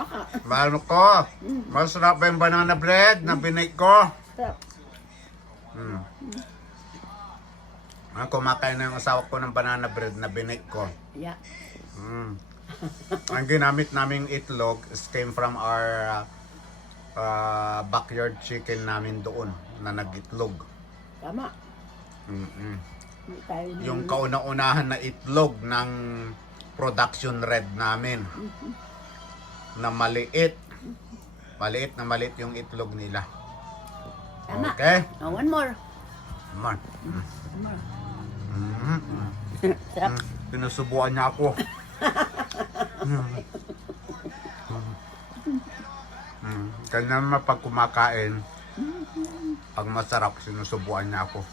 baka. Mahal ko. Masarap ba yung banana bread na binig ko? Sarap. Kumakain na yung asawa ko ng banana bread na binig ko. Yeah. Ang ginamit naming itlog came from our backyard chicken namin doon na nag-itlog. Tama. Hindi tayo Yung kauna-unahan na itlog ng production red namin. Na maliit. Maliit na maliit yung itlog nila. Tama. Okay? Oh, one more. Come on. One more. Sarap. Pinusubuan niya ako. Kanya naman pag kumakain, pag masarap, sinusubuan niya ako.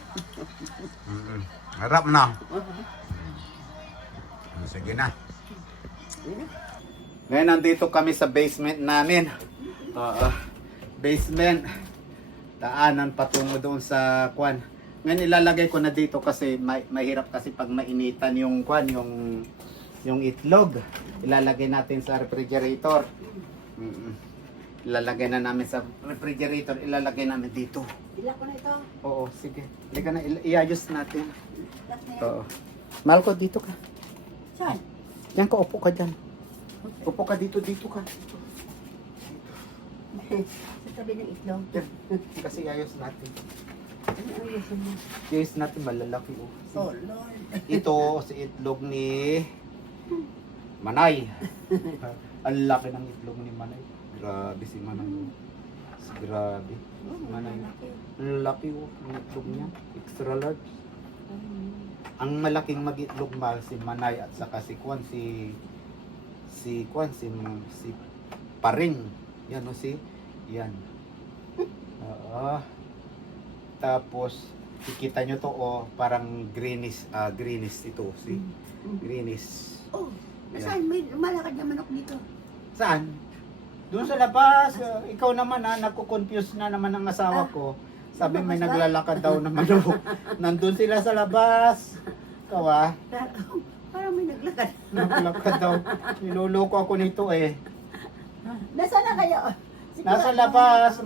Harap na. Sige na. Ngayon nandito kami sa basement namin. Basement. Daanan patungo doon sa kwan. Ngayon ilalagay ko na dito kasi mahirap kasi pag mainitan yung kwan, yung itlog. Ilalagay natin sa refrigerator. Ilalagay na namin sa refrigerator, ilalagay namin dito. Ila ko na ito. Oo, sige. Halika na, iayos natin. Last na yan. Oo. Mahal ko, dito ka. Saan? Yan ka, upo ka dyan. Upo ka dito ka. Sa tabi ng itlog. Yan. Kasi iayos natin. Ano ang gusto mo? Iayos natin, malalaki. Oh. Oh, Lord. Ito, si itlog ni Manay. Ang laki ng itlog ni Manay. Grabe si Manay. Grabe. Manay. Ang laki ng itlog niya. Extra large. Ang malaking mag-itlog mahal si Manay at saka si Kwan, si Paring. Yan o yan. Tapos kikita nyo to parang greenish ito greenish. Oh, nasaan? May malakad na manok dito. Saan? Doon sa labas. Ikaw naman nakukonfuse na naman ang asawa ko. Sabi may naglalakad daw na manok. Nandun sila sa labas. Ikaw Parang may naglakad. Naglakad daw. Niloloko ako nito Nasaan na kayo? Nasa labas.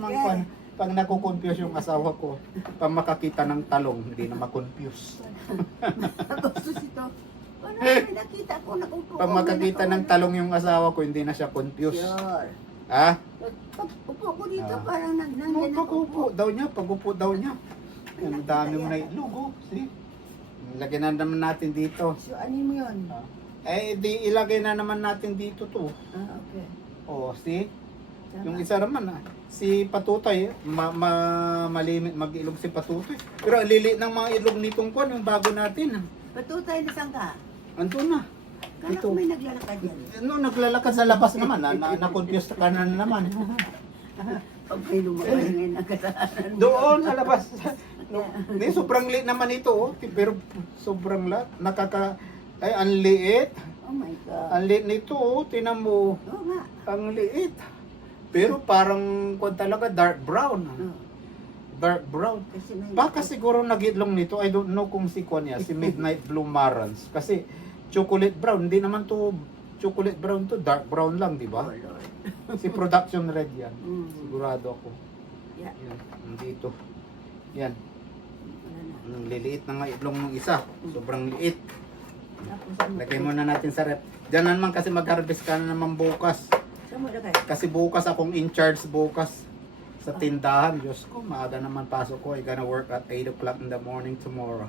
Pag nakukonfuse yung asawa ko, pag makakita ng talong, hindi na makonfuse. Gusto sito. Paano may nakita ko nakupo? Pag makakita ng talong yung asawa ko, hindi na siya confused. Sure. Ha? Pag upo ko dito, parang nandiyan Pag-upo daw niya, pag-upo daw niya. Ang dami mo na itlog, See? Lagyan na naman natin dito. So, ano mo yun? Di ilagay na naman natin dito to. Okay. See? Yung isa naman si Patutoy, malimit mag-ilog si Patutoy. Pero ang lili ng mga ilog nitong kwan, yung bago natin. Patutay na saan ka? Andun na. Kala ko may naglalakad yan. Naglalakad sa labas naman, na-confuse ka na naman. Pag may lumakad ngayon ang kasalanan. Doon sa labas. Sobrang liit naman ito, pero sobrang ang liit. Oh my God. Ang liit nito, tinan mo. Oo nga. Ang liit. Pero parang talaga dark brown. Dark brown. Kasi may... Baka siguro nag-itlog nito, I don't know kung si si Midnight Blue Marans. Kasi chocolate brown, hindi naman to chocolate brown to, dark brown lang, di ba? Oh Lord. Si Production Red yan. Sigurado ako. Yeah. Yan, dito. Yan. Wala na. Ang liliit na nga itlog ng isa. Sobrang liit. Tapos ano? Lagay muna natin sa rep. Diyan naman kasi mag-harvest ka na naman bukas. Saan mo lagay? Kasi bukas akong in charge bukas sa tindahan. Diyos ko, maaga naman pasok ko. I gonna work at 8 o'clock in the morning tomorrow.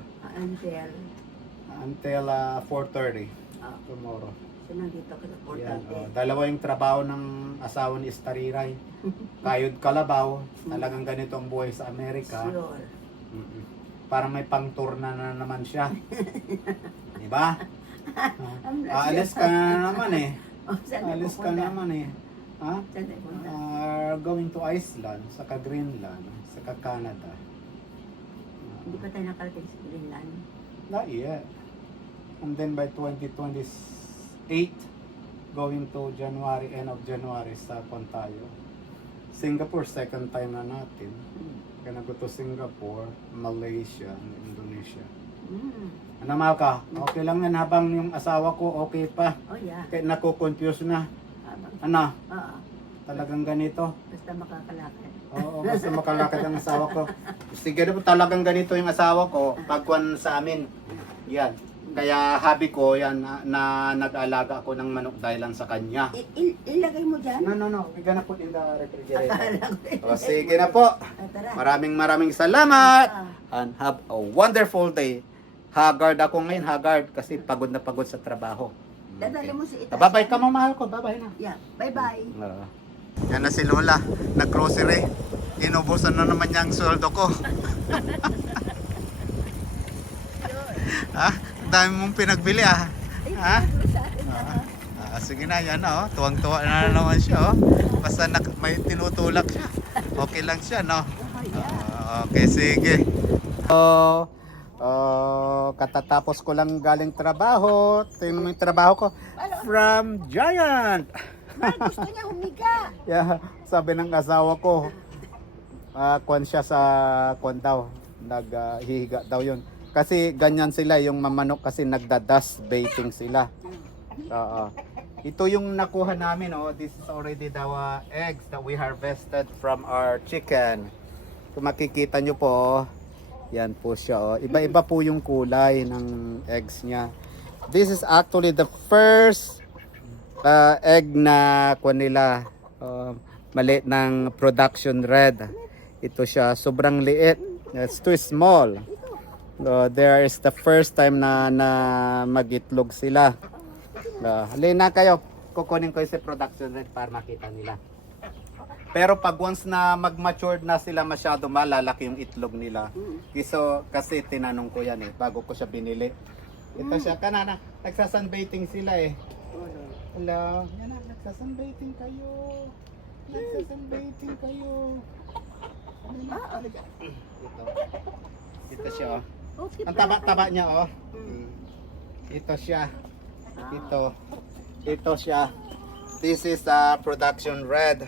Until 4:30 tomorrow. so nandito ka sa Yan, portal. dalawa yung trabaho ng asawa ni Stariray. Kayod Kalabaw. Talagang ganito ang buhay sa Amerika. Sure. Para may pang-tour na naman siya. Diba? Aalis ka na naman Alis ka naman Ha? Saan tayo punta? Going to Iceland, saka Greenland, saka Canada. Hindi pa tayo nakarating sa Greenland. Not yet. And then by 2028, going to end of January, sa tayo. Singapore, second time na natin. Gonna go to Singapore, Malaysia, and Indonesia. Ano mahal ka? Okay lang yan habang yung asawa ko okay pa. Oh yeah. Kaya nako-confuse na. Habang. Ano? Oo. Talagang ganito. Basta makakalakad. Oo, basta makalakad ang asawa ko. Sige na po, talagang ganito yung asawa ko. Pagkuhan sa amin. Yan. Kaya habi ko yan na nag-alaga ako ng manok dahil lang sa kanya. Ilagay mo dyan? No. We're gonna put in the refrigerator. Akala ko. O, sige na po. Tara. Maraming salamat. And have a wonderful day. Haggard ako ngayon, haggard. Kasi pagod na pagod sa trabaho. Dadali mo si Ita. Bye-bye ka, mahal ko. Bye-bye na. Yeah. Bye-bye. Yan na si Lola, nag-grocery. Inubusan na naman niya ang sweldo ko. Ha? Ang dami mong pinagbili ah. Ha? Sige na, yan na oh. Tuwang-tuwa na naman siya oh. Basta may tinutulak siya. Okay lang siya no? Okay, sige. Katatapos ko lang galing trabaho. Tingnan mo yung trabaho ko. From Giant! Gusto niya humiga. Yeah, sabi ng asawa ko, kwan siya sa kwan daw, naghihiga daw yun. Kasi ganyan sila, yung mamanok kasi nagda-dust baiting sila. Ito yung nakuha namin, oh. This is already the eggs that we harvested from our chicken. Kung makikita nyo po, yan po siya. Oh. Iba-iba po yung kulay ng eggs niya. This is actually the first egg na kuha nila, maliit ng production red. Ito siya, sobrang liit. It's too small. There is the first time na mag-itlog sila. Halina kayo, kukunin ko yung production red para makita nila. Pero pag once na mag-matured na sila masyado, malalaki yung itlog nila. Kasi tinanong ko yan bago ko siya binili. Ito siya, kanana, nagsasunbaiting sila Hello. Yan na, nagsasunbaiting kayo. Nagsasunbaiting kayo. Ito siya Ang taba-taba niya Ito siya. Ito siya. This is production red.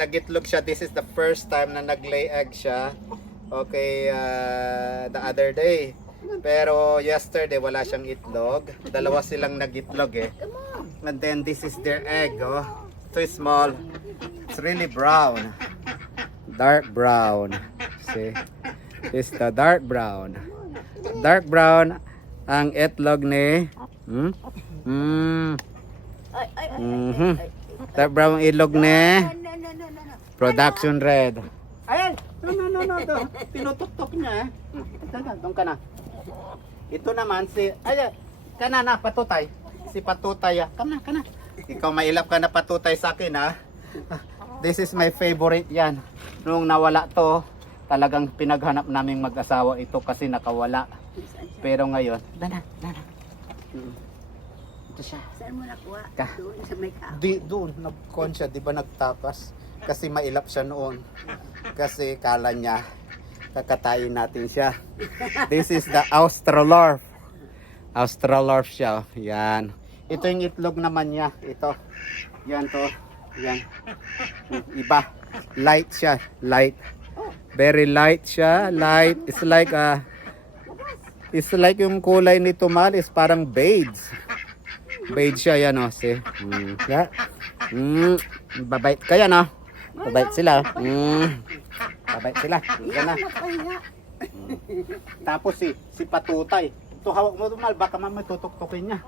Nagitlog siya. This is the first time na naglay egg siya. Okay, the other day. Pero yesterday wala siyang itlog. Dalawa silang nagitlog And then this is their egg Too small. It's really brown. Dark brown. See? It's the dark brown. Dark brown ang itlog ni Dark brown ang itlog ni production red. Ayan! No. Tinutok-tok niya Doon ka na. Ito naman si kanana patutay. Si patutay. Kana. Ikaw mailap ka na patutay sa akin This is my favorite yan. Nung nawala to, talagang pinaghanap naming mag-asawa ito kasi nakawala. Pero ngayon, dana. Ito siya. Saan mo nakuha? Ka. Doon sa may kahoy. Doon, nagkon siya, di ba nagtapas? Kasi mailap siya noon. Kasi kala niya, kakatayin natin siya. This is the Australorp. Australorp siya. Yan. Ito yung itlog naman niya. Ito. Yan to. Yan. Iba. Light siya. Light. Very light siya. Light. It's like yung kulay nito mal is parang beige. Beige siya yan See. Babait kaya Babait sila. Babait sila. Yan na. Tapos si patutay. Ito hawak mo mal, baka mamay tutok-tukin niya.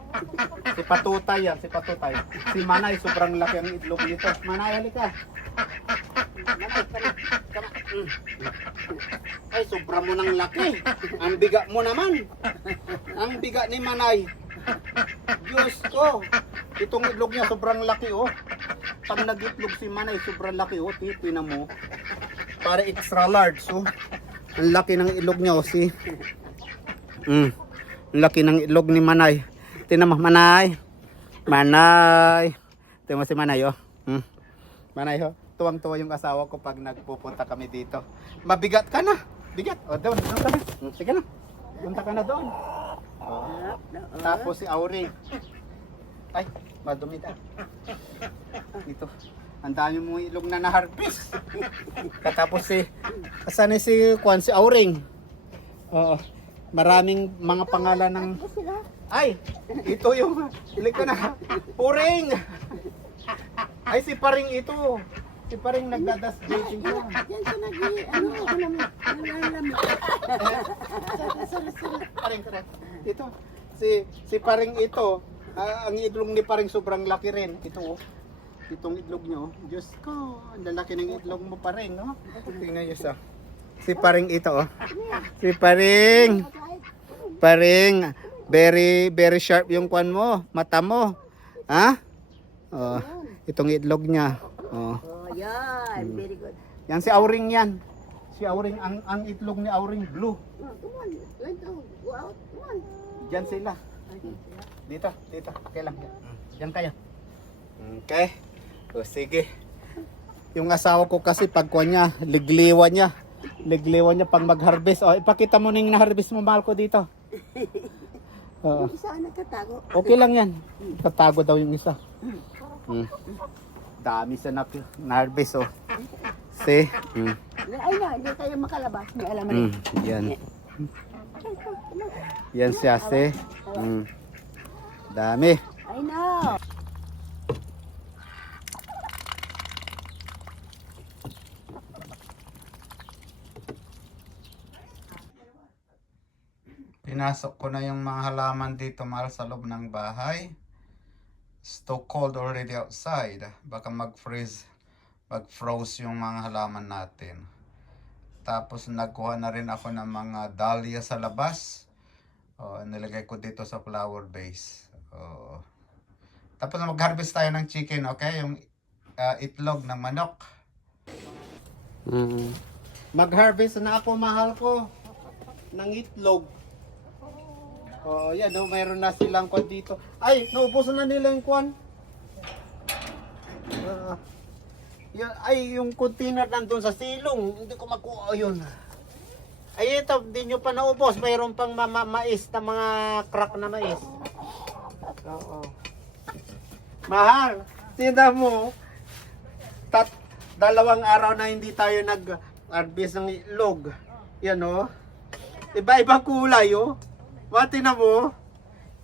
Si patutay yan, si patutay. Si Manay, sobrang laki ang itlog nito. Manay, halika. Ay, sobra mo ng laki. Ang biga mo naman. Ang biga ni Manay. Diyos ko. Itong itlog niya, sobrang laki Pag nag-itlog si Manay, sobrang laki Tinan mo. Para extra large Ang laki ng itlog niya Ang laki ng itlog ni Manay. Tingnan mo, Manay. Tingnan mo si Manay Manay tuwang-tuwa yung asawa ko pag nagpupunta kami dito. Mabigat ka na. Bigat. Doon ka na. Sige na. Punta ka na doon. Tapos si Auring. Ay, madumi na. Ito. Ang dami mong ilog na na-harvest. Katapos asan si Auring? Maraming mga pangalan ng Ay, ito yung ilik ko na. Puring. Ay, si paring ito. Si paring nagdadas dating ko. Yan siya nalalamig. Paring, paring. Ito. Si paring ito. Ang itlog ni paring sobrang laki rin. Ito, oh. Itong itlog niyo. Diyos ko. Ang lalaki ng itlog mo, paring, no? Tingnan niyo sa. Si paring ito, oh. Si paring. Paring. Very, very sharp yung kwan mo. Mata mo. Ha? Oh. Itong itlog niya. Oh. Oh, yan. Very good. Yan si Auring yan. Si Auring, ang itlog ni Auring blue. Oh, come on. Going to go out. Come on. Diyan sila. Dito, dito. Okay lang. Diyan kayo. Okay. O sige. Yung asawa ko kasi pagkuha niya, ligliwan niya. Ligliwan niya pang mag-harvest. O, ipakita mo ning na-harvest mo, mahal ko dito. Oo. Yung isa nagkatago. Okay lang yan. Tatago daw yung isa. Dami sa na-harvest, oh. See? Ay na, hindi tayo makalabas. May alam rin. Yan. Yan siya, see? Dami. I know. Pinasok ko na yung mga halaman dito, mahal, sa loob ng bahay. It's too cold already outside. Baka mag-freeze, mag-froze yung mga halaman natin. Tapos nagkuha na rin ako ng mga dahlia sa labas. Nilagay ko dito sa flower base. Tapos mag-harvest tayo ng chicken, okay? Yung itlog ng manok. Mag-harvest na ako, mahal ko, ng itlog. Yan, mayroon na silang kwan dito. Ay, naubos na nila yung kwan. Yung container nandun sa silong. Hindi ko makuha yun. Ay, ito, di nyo pa naubos. Mayroon pang mais na mga crack na mais. Oo. Mahal, tinda mo, 2 araw na hindi tayo nag-harvest ng itlog. Yan, oh. Iba-ibang kulay, oh. Mati na mo.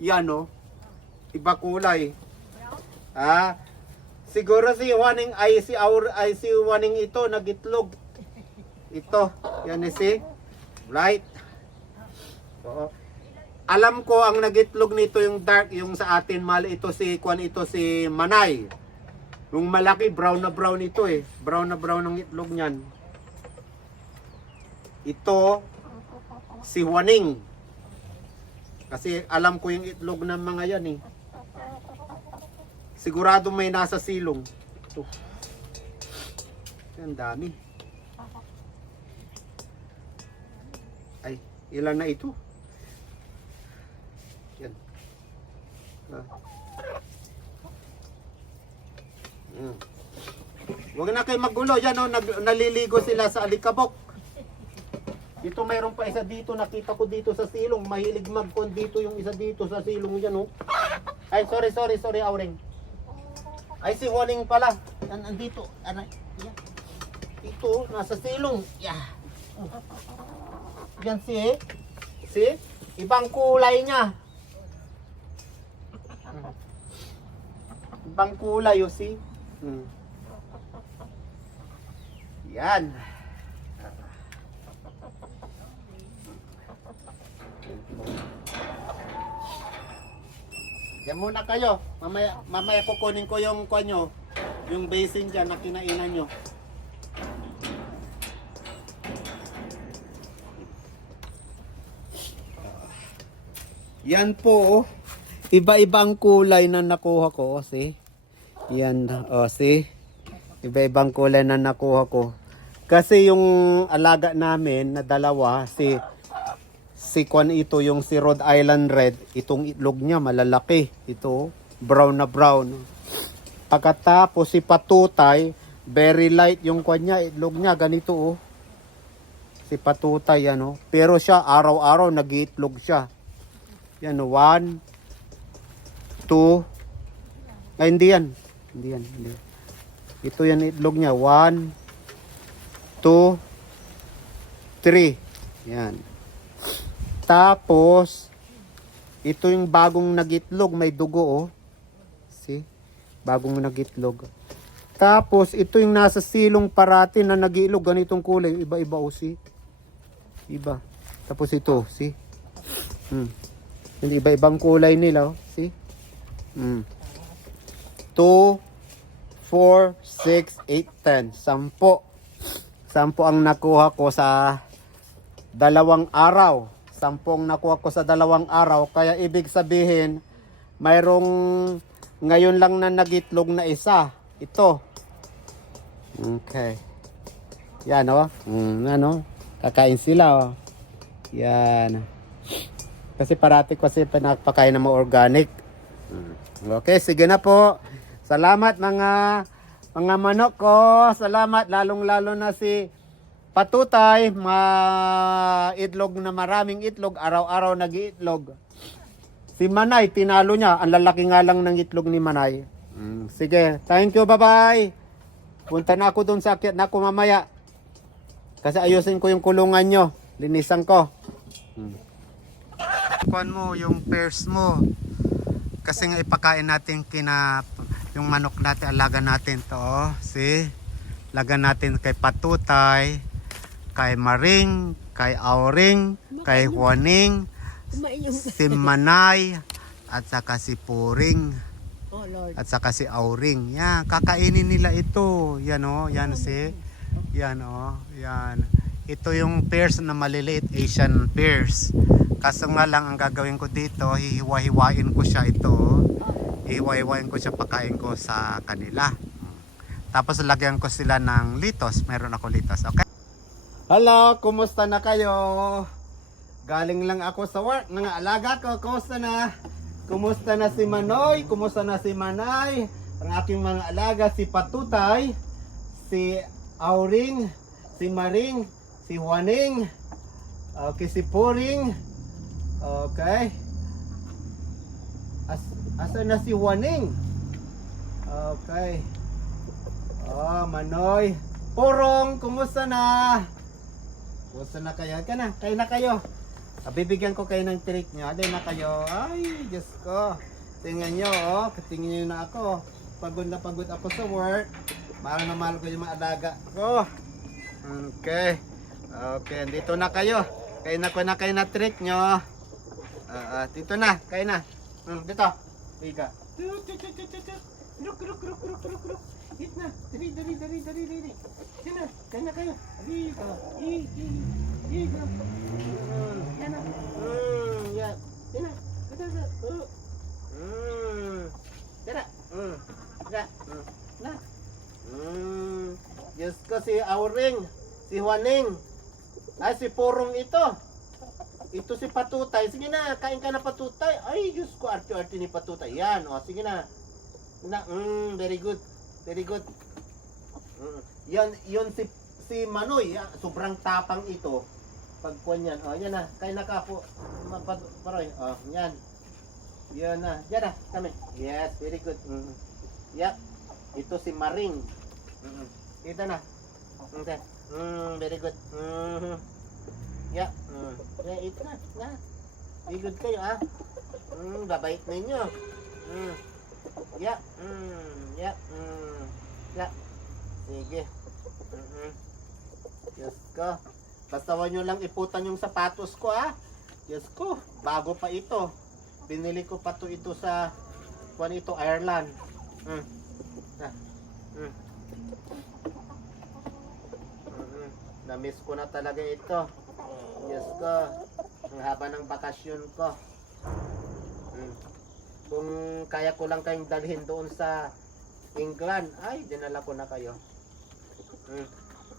Yan, oh. Iba kulay. Siguro si Waning si Waning ito nagitlog. Ito, yan si. Right? Oo. Alam ko ang nagitlog nito yung dark, yung sa atin mali ito si Manay. Yung malaki brown na brown ito eh. Brown na brown ang itlog niyan. Ito si Waning. Kasi alam ko yung itlog ng mga yan eh. Sigurado may nasa silong. Ito. Ang dami. Ay, ilan na ito? Yan. Huwag na kayo magulo. Yan o, naliligo sila sa alikabok. Dito mayroon pa isa dito, nakita ko dito sa silong. Mahilig magkon dito yung isa dito sa silong yan, oh. Ay, sorry, Auring. Ay, si Waning pala. Andito. Dito, nasa silong. Yeah. Yan si. See? Ibang kulay niya. Ibang kulay, you see? Yan. Yan muna kayo. Mamaya kukunin ko yung kanyo, yung basin dyan na kinainan nyo. Yan po, iba-ibang kulay na nakuha ko. See? Yan, see? Iba-ibang kulay na nakuha ko. Kasi yung alaga namin na dalawa, si Kwan ito, yung si Rhode Island Red, itong itlog niya malalaki. Ito, brown na brown. Pagkatapos si Patutay, very light yung kwan niya, itlog niya, ganito oh. Si Patutay, ano. Pero siya, araw-araw nag-iitlog siya. Yan, 1, 2, ay hindi yan. Hindi. Ito yan itlog niya, 1, 2, 3. Yan. Tapos, ito yung bagong nagitlog, may dugo, oh. See? Bagong nagitlog. Tapos, ito yung nasa silong parati na nag-iilog. Ganitong kulay. Iba-iba o, see? Iba. Tapos ito, see? Hindi iba-ibang kulay nila, oh. See? 2, 4, 6, 8, 10. 10 ang nakuha ko sa 2 araw. 10 nakuha ko sa 2 araw. Kaya ibig sabihin, mayroong ngayon lang na nagitlog na isa. Ito. Okay. Yan, oh. Ano? Kakain sila, oh. Yan. Kasi parati kasi pinapakain ng mga organic. Okay, sige na po. Salamat mga manok ko. Salamat lalong-lalo na si Patutay. Itlog na maraming itlog. Araw-araw nag-iitlog. Si Manay, tinalo niya. Ang lalaki nga lang ng itlog ni Manay. Sige, thank you, bye-bye. Punta na ako doon sa akyat na ako mamaya. Kasi ayusin ko yung kulungan nyo. Linisan ko. Kuhan mo yung pairs mo. Kasi nga ipakain natin yung manok natin, alaga natin to. Oh. See? Laga natin kay Patutay, kay Maring, kay Auring, kay Juaning, si Manay, at saka si Puring. Oh, Lord. At saka si Auring. Yan, kakainin nila ito. Yan oh, yan si. Yan oh, yan. Ito yung pears na maliliit, Asian pears. Kaso nga lang ang gagawin ko dito, hihiwa-hiwain ko siya ito. Hihiwa-hiwain ko siya, pakain ko sa kanila. Tapos lagyan ko sila ng litos. Meron ako litos, okay? Hello, kumusta na kayo? Galing lang ako sa work. Mga alaga ko, kumusta na? Kumusta na si Manoy? Kumusta na si Manay? Ang aking mga alaga, si Patutay, si Auring, si Maring, si Juaning, okay, si Puring, okay. Asa na si Juaning? Okay. Manoy. Purong, kumusta na? Kumusta na kayo? Kayo na kayo. Bibigyan ko kayo ng trick nyo. Alay na kayo. Ay, Diyos ko. Tingnan nyo, oh. Tingnan nyo na ako. Pagod na pagod ako sa work. Mahal na mahal ko yung mga alaga ko. Okay. Okay, dito na kayo. Kayo na kayo na trick nyo. Dito na, kayo na. Dito. Tiga. Ruk. Hit na. Dali. Sino? Kayo na kayo. Dito. Dito. Yan na. Yan. Sino? Dito. Tira. Tira. Na. Diyos ko, si Auring, si Juaning, ay si Purong ito. Ito si Patutay. Sige na, kain ka na Patutay. Ay, Diyos ko, arte-arte ni Patutay. Yan, o, sige na. Very good. Very good. Yan si Manoy. Sobrang tapang ito. Pagkuhan yan. O, yan na. Kain na ka po. Paroy. O, yan. Yan na. Yan na. Kami. Yes, very good. Yep. Ito si Maring. Ito na. Okay. Very good. Yeah. Yeah, ito na. Very good kayo, ah. Babait ninyo. Yeah. Yeah. Yeah. Sige. Diyos ko. Basta huwag nyo lang iputan yung sapatos ko, ah. Diyos ko. Bago pa ito. Binili ko pa ito sa Ireland. Namiss ko na talaga ito. Diyos ko. Ang haba ng bakasyon ko. Kung kaya ko lang kayong dalhin doon sa England, ay, dinala ko na kayo.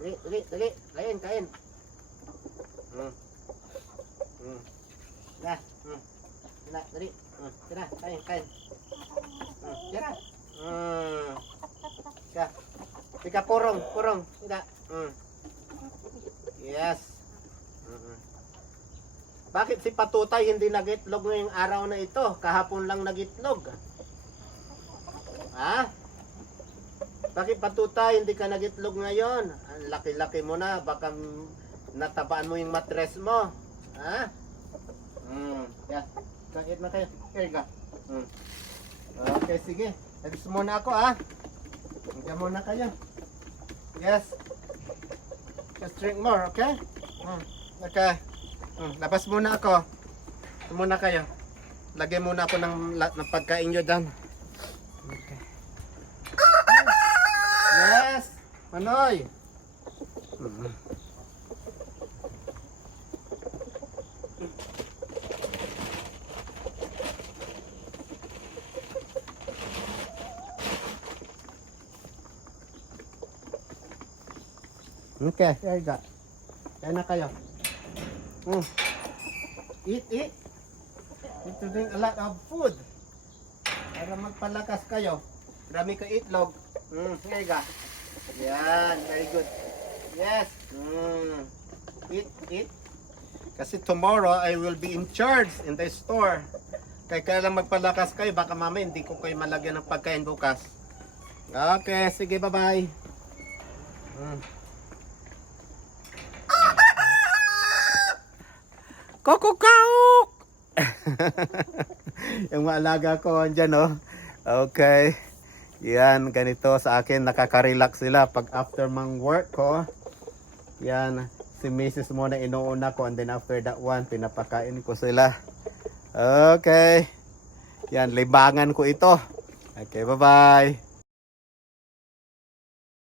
Dali. Kain. Dali. Tira, kain. Tira. Tika, purong. Tira. Yes. Bakit si Patutay hindi nagitlog ngayong araw na ito? Kahapon lang nagitlog. Ha? Bakit Patutay hindi ka nagitlog ngayon? Ang laki-laki mo na. Baka natabaan mo yung matres mo. Ha? Yeah. Kahit na kayo. Here ka. Okay, sige. Alis muna ako, ha? Diyan muna kayo. Yes. Just drink more, okay? Okay. Labas muna ako. Muna kayo. Lagyan muna ako ng pagkain nyo dyan. Okay. Yes! Manoy! Okay, here you go. Kaya na kayo. Eat. Need to drink a lot of food. Para magpalakas kayo. Marami ka itlog. Here you go. Yan, very good. Yes. Eat. Kasi tomorrow I will be in charge in the store. Kaya lang magpalakas kayo. Baka mamaya hindi ko kayo malagyan ng pagkain bukas. Okay, sige, bye-bye. Kokokawok! Yung maalaga ko andyan, oh. Okay. Yan, ganito sa akin. Nakaka-relax sila pag after mang work ko. Yan, si Mrs. muna inuuna ko and then after that one, pinapakain ko sila. Okay. Yan, libangan ko ito. Okay, bye-bye.